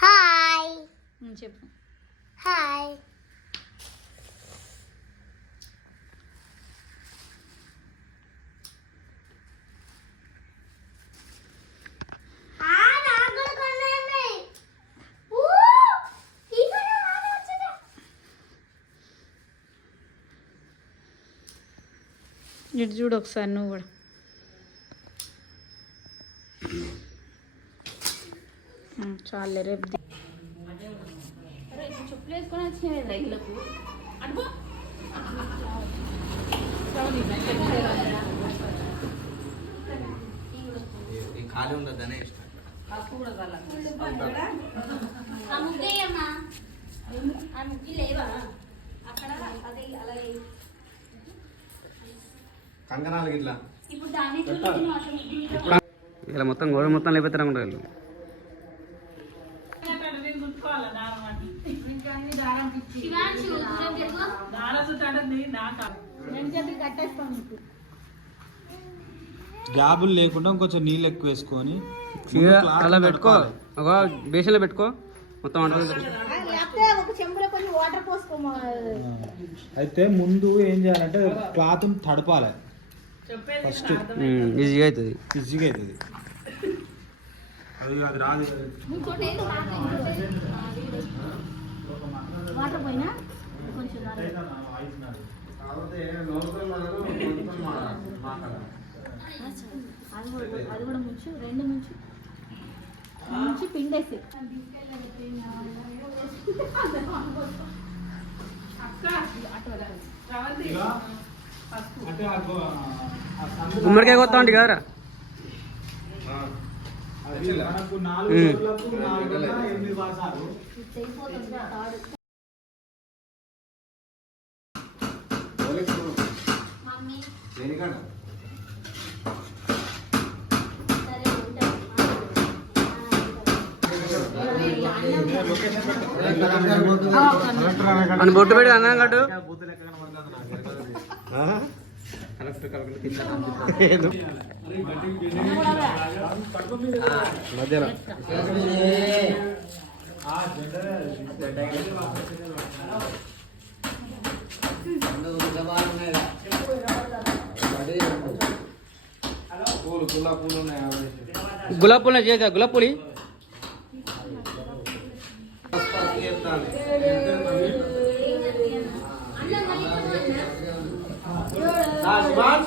Hi చెప్పు. Hi. ఇటు చూడు ఒకసారి నువ్వు కూడా. చాలే రేపు చెప్పులు వేసుకొని వచ్చినాయి రైతులకు. ఖాళీ ఉండద్దనే ఇష్టం. కంకణాలు ఇట్లా ఇలా మొత్తం గోడ మొత్తం లేకపోతే ఉంటారు. గ్యాబులు లేకుండా కొంచెం నీళ్ళు ఎక్కువ వేసుకొని అలా పెట్టుకో, ఒక బేషన్లో పెట్టుకో మొత్తం. అయితే ముందు ఏం చేయాలంటే క్లాత్ తడపాలి ఫస్ట్. ఈజీగా అవుతుంది. ఈజీగా అవుతుంది. అది రాదు. వాటర్ పోయినా అది కూడా ముంచు, రెండు ముంచు ముంచి పిండేసి. గుమ్మడికాయ కొత్త ఉండి కదరా. మనకు 4 రోజులకు 8 వాసాలు. అని బొట్టు పెట్టి అన్నం కట్టు. మధ్యలో గులాబ్ పూలు చేసా. గులాబ్ పూలి శివాన్